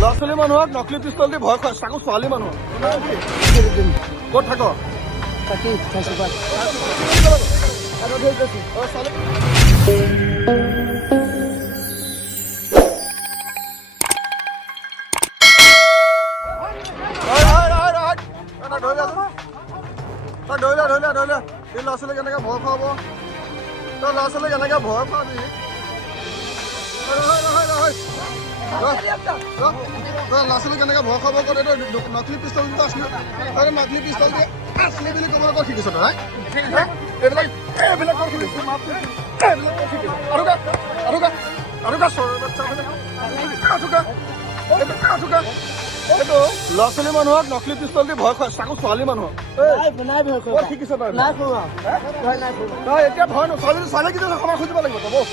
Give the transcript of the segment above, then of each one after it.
ল'ৰা ছোৱালী মানুহক নকলি পিষ্টল দি ভয় খুৱাই তাকো ছোৱালী মানুহক ক'ত থাক ধৰিলে এই ল'ৰা ছোৱালীক কেনেকে ভয় খুৱাব তই ল'ৰা ছোৱালীক কেনেকে ভয় খুৱাবি ল'ৰা ছোৱালীক কেনেকে ভয় খুৱাব কৰে নকলি পিষ্টল আছিলে নকলি পিষ্টল দি আছিলে বুলি ক'বলৈ ক'ত শিকিছ তই এইবিলাক ক'ত শিকিছ ল'ৰা ছোৱালী মানুহক নকলি পিষ্টল দি ভয় খুৱাই তাকো ছোৱালী মানুহক ক'ত শিকিছ তই এতিয়া ভয় ছোৱালী কিন্তু ক্ষমা খুজিব লাগিব তই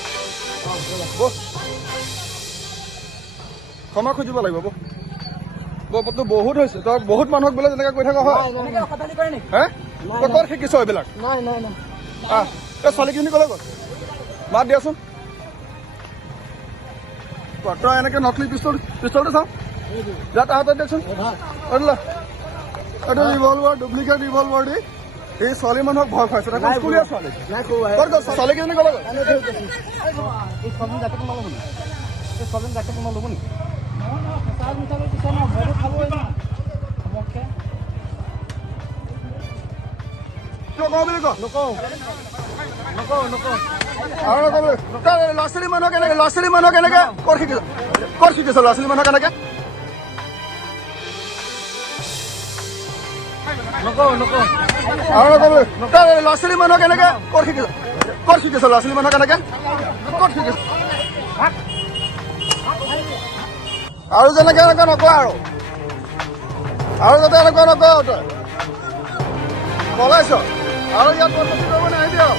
ক্ষমা খুজিব লাগিব তোৰ বহুত হৈছে তই বহুত মানুহক বোলে যেনেকে কৈ থাক হয় তই ক'ত শিকিছ এইবিলাক তই ছোৱালীখিনি ক'লে ক'ত মাত দিয়াচোন তই এনেকে নকলি পিষ্টলটো চাওঁ যা তাহাঁতক দেচোন এইটো ৰিভলভাৰ ডুপ্লিকেট ৰিভলভাৰ দি এই ছোৱালী মানুহক ভয় খুৱাইছে স্কুলীয়া ছোৱালী ছোৱালীকেইজনী ক'লে ল'ৰা ছোৱালী মানুহক কেনেকে ক'ত শিকিছ ল'ৰা ছোৱালী মানুহক কেনেকে ল'ৰা ছোৱালী মানুহক কেনেকে ক'ত শিকিছ ল'ৰা ছোৱালী মানুহক কেনেকে ক'ত শিকিছ আৰু যেনেকে এনেকুৱা নকওঁ আৰু যাতে এনেকুৱা নকওঁ তই পলাইছ আৰু ইয়াত বদমাচি কৰিব নাহিবি আৰু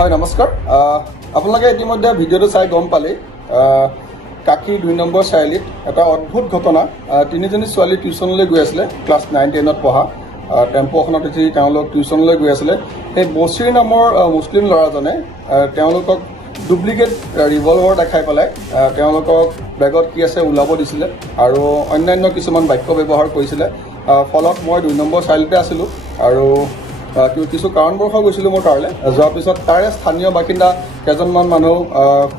হয় নমস্কাৰ আপোনালোকে ইতিমধ্যে ভিডিঅ'টো চাই গম পালে কাকি 2 নম্বৰ চাৰিআলিত এটা অদ্ভুত ঘটনা তিনিজনী ছোৱালী টিউশ্যনলৈ গৈ আছিলে ক্লাছ 9-10ত পঢ়া টেম্পো এখনত উঠি তেওঁলোক টিউশ্যনলৈ গৈ আছিলে সেই বছিৰ নামৰ মুছলিম ল'ৰাজনে তেওঁলোকক ডুপ্লিকেট ৰিভলভাৰ দেখাই পেলাই তেওঁলোকক বেগত কি আছে ওলাব দিছিলে আৰু অন্যান্য কিছুমান বাক্য ব্যৱহাৰ কৰিছিলে ফলত মই 2 নম্বৰ চাৰিআলিতে আছিলোঁ আৰু কিছু কাৰণবশতঃ গৈছিলোঁ মোৰ তালৈ যোৱাৰ পিছত তাৰে স্থানীয় বাসিন্দা কেইজনমান মানুহ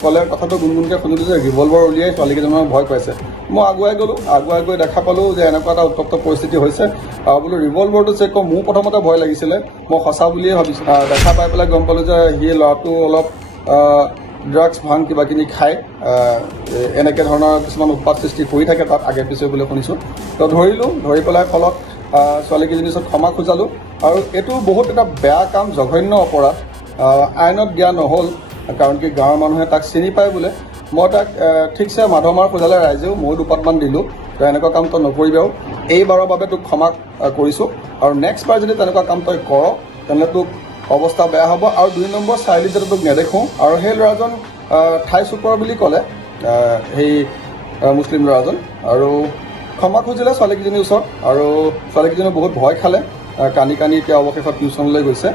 ক'লে কথাটো গুণগুণকৈ শুনিলোঁ যে ৰিভলভাৰ উলিয়াই ছোৱালীকেইজনমান ভয় খুৱাইছে মই আগুৱাই গ'লোঁ আগুৱাই গৈ দেখা পালোঁ যে এনেকুৱা এটা উত্তপ্ত পৰিস্থিতি হৈছে বোলো ৰিভলভাৰটো চেক কৰোঁ মোৰ প্ৰথমতে ভয় লাগিছিলে মই সঁচা বুলিয়ে ভাবিছোঁ দেখা পাই পেলাই গম পালোঁ যে সি ল'ৰাটো অলপ ড্ৰাগছ ভাং কিবা কিনি খাই এনেকৈ ধৰণৰ কিছুমান উৎপাত সৃষ্টি কৰি থাকে তাত আগে পিছে বুলি শুনিছোঁ তো ধৰিলোঁ ধৰি পেলাই ফলত ছোৱালীকেইজনীৰ ওচৰত ক্ষমা খোজালোঁ আৰু এইটো বহুত এটা বেয়া কাম জঘন্য অপৰাধ আইনত দিয়া নহ'ল কাৰণ কি গাঁৱৰ মানুহে তাক চিনি পায় বোলে মই তাক ঠিকছে মাধমাৰ খোজালে ৰাইজেও ময়ো দুপাতমান দিলোঁ তই এনেকুৱা কাম তই নকৰিবি আৰু এইবাৰৰ বাবে তোক ক্ষমা কৰিছোঁ আৰু নেক্সট বাৰ যদি তেনেকুৱা কাম তই কৰ তেনেহ'লে তোক অৱস্থা বেয়া হ'ব আৰু 2 নম্বৰ চাৰিআলিত যাতে তোক নেদেখোঁ আৰু সেই ল'ৰাজন ঠাই চুকৰ বুলি ক'লে সেই মুছলিম ল'ৰাজন আৰু ক্ষমা খুজিলে ছোৱালীকেইজনীৰ ওচৰত আৰু ছোৱালীকেইজনীয়ে বহুত ভয় খালে কানি এতিয়া অৱশেষত টিউশ্যনলৈ গৈছে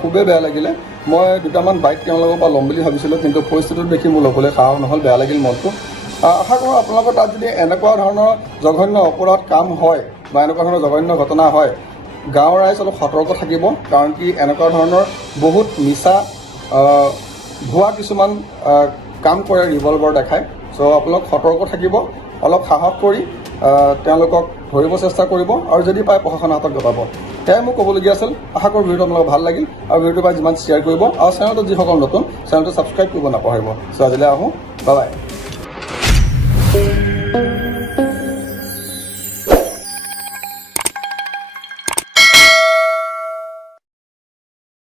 খুবেই বেয়া লাগিলে মই দুটামান বাইক তেওঁলোকৰ পৰা ল'ম বুলি ভাবিছিলোঁ কিন্তু পৰিস্থিতিটো দেখি মোৰ ল'বলৈ সাহস নহ'ল বেয়া লাগিল মনটো আশা কৰোঁ আপোনালোকৰ তাত যদি এনেকুৱা ধৰণৰ জঘন্য অপৰাধ কাম হয় বা এনেকুৱা ধৰণৰ জঘন্য ঘটনা হয় গাঁৱৰ ৰাইজ অলপ সতৰ্ক থাকিব কাৰণ কি এনেকুৱা ধৰণৰ বহুত মিছা ভুৱা কিছুমান কাম কৰে ৰিভলভাৰ দেখায় চ' আপোনালোক সতৰ্ক থাকিব অলপ সাহস কৰি তেওঁলোকক ধৰিব চেষ্টা কৰিব আৰু যদি পায় প্ৰশাসনৰ হাতত গতাব সেয়াই মোক ক'বলগীয়া আছিল আশা কৰোঁ ভিডিঅ'টো আপোনালোকৰ ভাল লাগিল আৰু ভিডিঅ'টো পাই যিমান শ্বেয়াৰ কৰিব আৰু চেনেলটো যিসকল নতুন চেনেলটো ছাবস্ক্ৰাইব কৰিব নাপাহৰিব চ' আজিলৈ আহোঁ বাই বাই